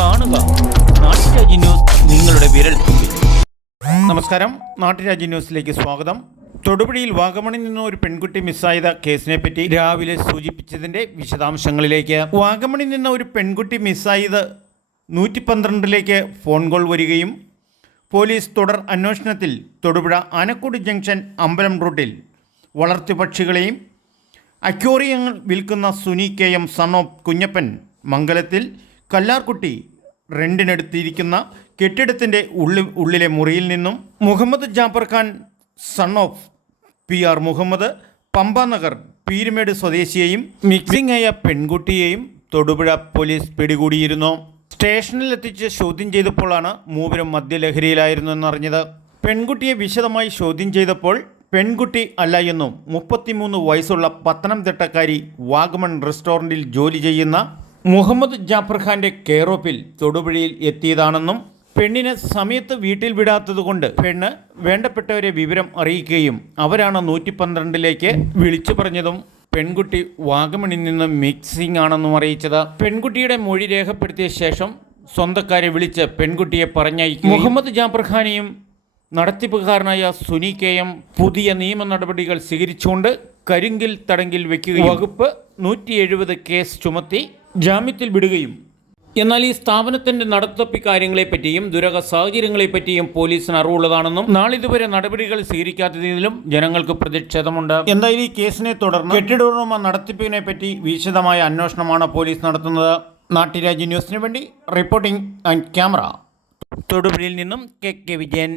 കാണുക. നാട്ടുരാജ്യ ന്യൂസ് നിങ്ങളുടെ വിരൽ തുമ്പിൽ. നമസ്കാരം. നാട്ടുരാജ്യ ന്യൂസിലേക്ക് സ്വാഗതം. തൊടുപുഴയിൽ വാഗമണിൽ നിന്ന് ഒരു പെൺകുട്ടി മിസ്സായത കേസിനെ പറ്റി രാവിലെ സൂചിപ്പിച്ചതിന്റെ വിശദാംശങ്ങളിലേക്ക്. വാഗമണിൽ നിന്ന് ഒരു പെൺകുട്ടി മിസ്സായത് നൂറ്റി പന്ത്രണ്ടിലേക്ക് ഫോൺ കോൾ വരികയും പോലീസ് തുടർ അന്വേഷണത്തിൽ തൊടുപുഴ ആനക്കോട് ജംഗ്ഷൻ അമ്പലം റൂട്ടിൽ വളർത്തുപക്ഷികളെയും അക്യോറിയങ്ങൾ വിൽക്കുന്ന Suni K M son of Kunjappan മംഗലത്തിൽ Kallarkutty റെന്റിനെടുത്തിരിക്കുന്ന കെട്ടിടത്തിന്റെ ഉള്ളി ഉള്ളിലെ മുറിയിൽ നിന്നും Muhammad Jafar Khan son of P R Muhammad Pampa Nagar Peermade സ്വദേശിയെയും mixing ആയ പെൺകുട്ടിയെയും തൊടുപുഴ പോലീസ് പിടികൂടിയിരുന്നു. സ്റ്റേഷനിലെത്തിച്ച് ചോദ്യം ചെയ്തപ്പോഴാണ് മൂവരും മദ്യലഹരിയിലായിരുന്നു എന്നറിഞ്ഞത്. പെൺകുട്ടിയെ വിശദമായി ചോദ്യം ചെയ്തപ്പോൾ പെൺകുട്ടി അല്ല എന്നും മുപ്പത്തിമൂന്ന് വയസ്സുള്ള പത്തനംതിട്ടക്കാരി വാഗമൺ റെസ്റ്റോറന്റിൽ ജോലി ചെയ്യുന്ന മുഹമ്മദ് ജാഫർ ഖാന്റെ കെയറോപ്പിൽ തൊടുപുഴയിൽ എത്തിയതാണെന്നും പെണ്ണിനെ സമയത്ത് വീട്ടിൽ വിടാത്തതുകൊണ്ട് പെണ്ണ് വേണ്ടപ്പെട്ടവരെ വിവരം അറിയിക്കുകയും അവരാണ് നൂറ്റി പന്ത്രണ്ടിലേക്ക് വിളിച്ചു പറഞ്ഞതും പെൺകുട്ടി വാഗമണിൽ നിന്ന് മിക്സിംഗ് ആണെന്നും അറിയിച്ചത്. പെൺകുട്ടിയുടെ മൊഴി രേഖപ്പെടുത്തിയ ശേഷം സ്വന്തക്കാരെ വിളിച്ച് പെൺകുട്ടിയെ പറഞ്ഞയക്കും മുഹമ്മദ് ജാഫർ ഖാനെയും നടത്തിപ്പുകാരനായ സുനി കെ എം പുതിയ നിയമ നടപടികൾ സ്വീകരിച്ചുകൊണ്ട് കരിങ്കിൽ തടങ്കിൽ വെക്കുകയും വകുപ്പ് നൂറ്റി കേസ് ചുമത്തി ജാമ്യത്തിൽ വിടുകയും എന്നാൽ ഈ സ്ഥാപനത്തിന്റെ നടത്തപ്പി കാര്യങ്ങളെപ്പറ്റിയും ദുരക സാഹചര്യങ്ങളെപ്പറ്റിയും പോലീസിന് അറിവുള്ളതാണെന്നും നാളിതുവരെ നടപടികൾ സ്വീകരിക്കാത്തതിലും ജനങ്ങൾക്ക് പ്രതിഷേധമുണ്ട്. എന്തായാലും ഈ കേസിനെ തുടർന്ന് കെട്ടിടോർമ നടത്തിപ്പിനെ പറ്റി വിശദമായ അന്വേഷണമാണ് പോലീസ് നടത്തുന്നത്. നാട്ടുരാജ്യ ന്യൂസിന് വേണ്ടി റിപ്പോർട്ടിംഗ് ആൻഡ് ക്യാമറ തൊടുപുഴയിൽ നിന്നും കെ കെ വിജയൻ.